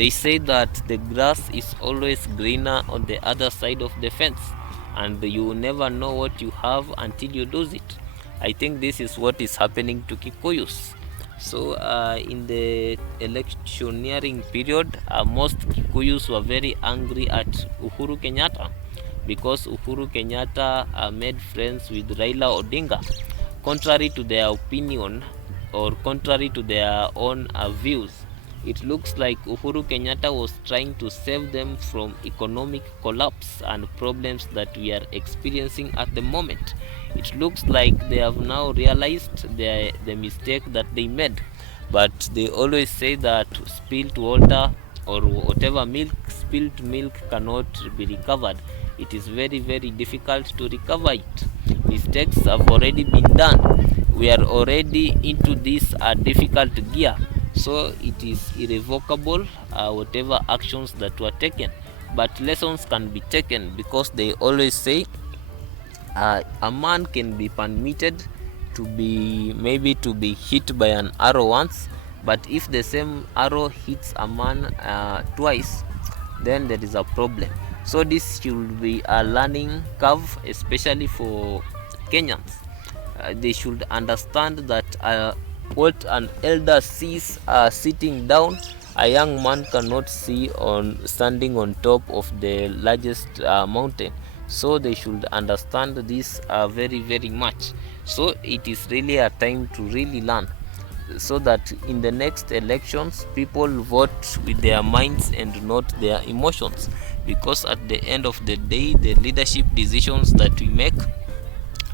They say that the grass is always greener on the other side of the fence, and you never know what you have until you lose it. I think this is what is happening to Kikuyus. So in the electioneering period, most Kikuyus were very angry at Uhuru Kenyatta because Uhuru Kenyatta made friends with Raila Odinga. Contrary to their opinion, or contrary to their own views, it looks like Uhuru Kenyatta was trying to save them from economic collapse and problems that we are experiencing at the moment. It looks like they have now realized the mistake that they made. But they always say that spilled water or whatever milk, spilled milk cannot be recovered. It is very, very difficult to recover it. Mistakes have already been done. We are already into this difficult gear, so it is irrevocable, whatever actions that were taken. But lessons can be taken, because they always say a man can be permitted to be hit by an arrow once, but if the same arrow hits a man twice, then there is a problem. So this should be a learning curve, especially for Kenyans. They should understand that what an elder sees sitting down, a young man cannot see on standing on top of the largest mountain. So they should understand this very, very much. So it is really a time to really learn, so that in the next elections people vote with their minds and not their emotions, because at the end of the day, the leadership decisions that we make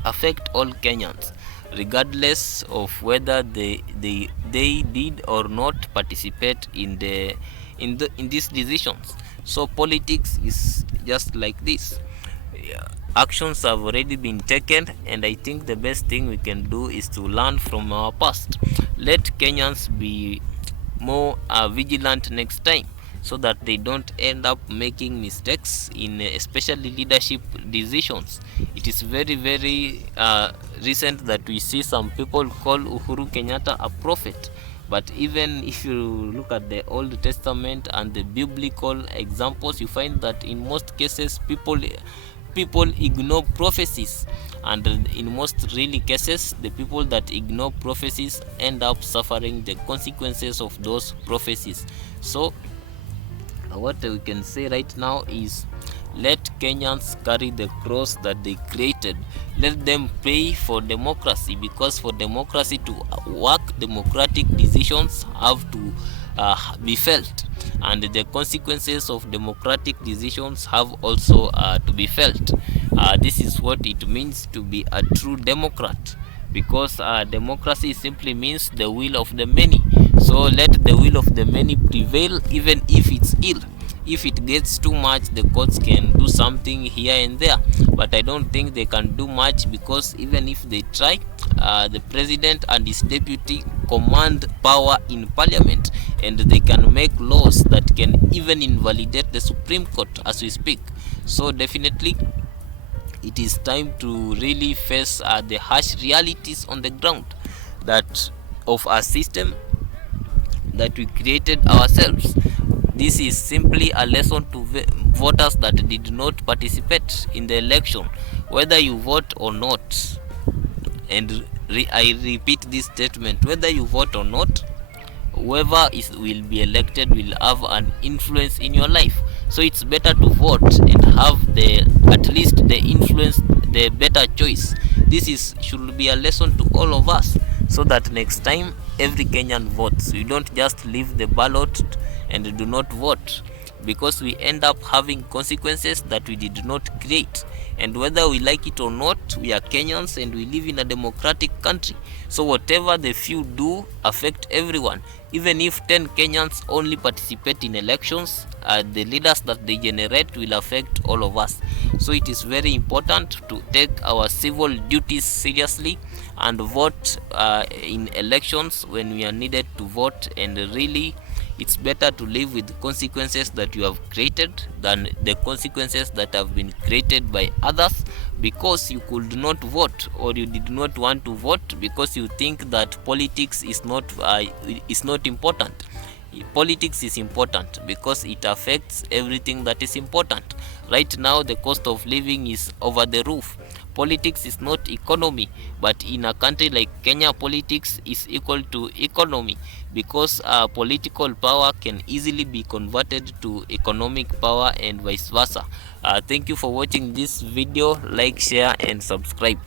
affect all Kenyans, regardless of whether they did or not participate in these decisions. So politics is just like this. Actions have already been taken, and I think the best thing we can do is to learn from our past. Let Kenyans be more vigilant next time, so that they don't end up making mistakes in especially leadership decisions. It is very, very recent that we see some people call Uhuru Kenyatta a prophet. But even if you look at the Old Testament and the biblical examples, you find that in most cases people ignore prophecies, and in most really cases, the people that ignore prophecies end up suffering the consequences of those prophecies. So what we can say right now is, let Kenyans carry the cross that they created. Let them pray for democracy, because for democracy to work, democratic decisions have to be felt, and the consequences of democratic decisions have also to be felt. This is what it means to be a true democrat, because democracy simply means the will of the many. So let the will of the many prevail, even if it's ill. If it gets too much, the courts can do something here and there, but I don't think they can do much, because even if they try, the president and his deputy command power in parliament, and they can make laws that can even invalidate the Supreme Court as we speak. So definitely it is time to really face the harsh realities on the ground, that of our system that we created ourselves. This is simply a lesson to voters that did not participate in the election, whether you vote or not. And I repeat this statement: whether you vote or not, whoever will be elected will have an influence in your life. So it's better to vote and have at least the influence, the better choice. Should be a lesson to all of us, so that next time every Kenyan votes. We don't just leave the ballot and do not vote, because we end up having consequences that we did not create. And whether we like it or not, we are Kenyans and we live in a democratic country. So whatever the few do affect everyone. Even if 10 Kenyans only participate in elections, the leaders that they generate will affect all of us. So it is very important to take our civil duties seriously and vote in elections when we are needed to vote. And really, it's better to live with consequences that you have created than the consequences that have been created by others, because you could not vote, or you did not want to vote, because you think that politics is not important. Politics is important because it affects everything that is important. Right now, the cost of living is over the roof. Politics is not economy, but in a country like Kenya, politics is equal to economy, because political power can easily be converted to economic power and vice versa. Thank you for watching this video. Like, share and subscribe.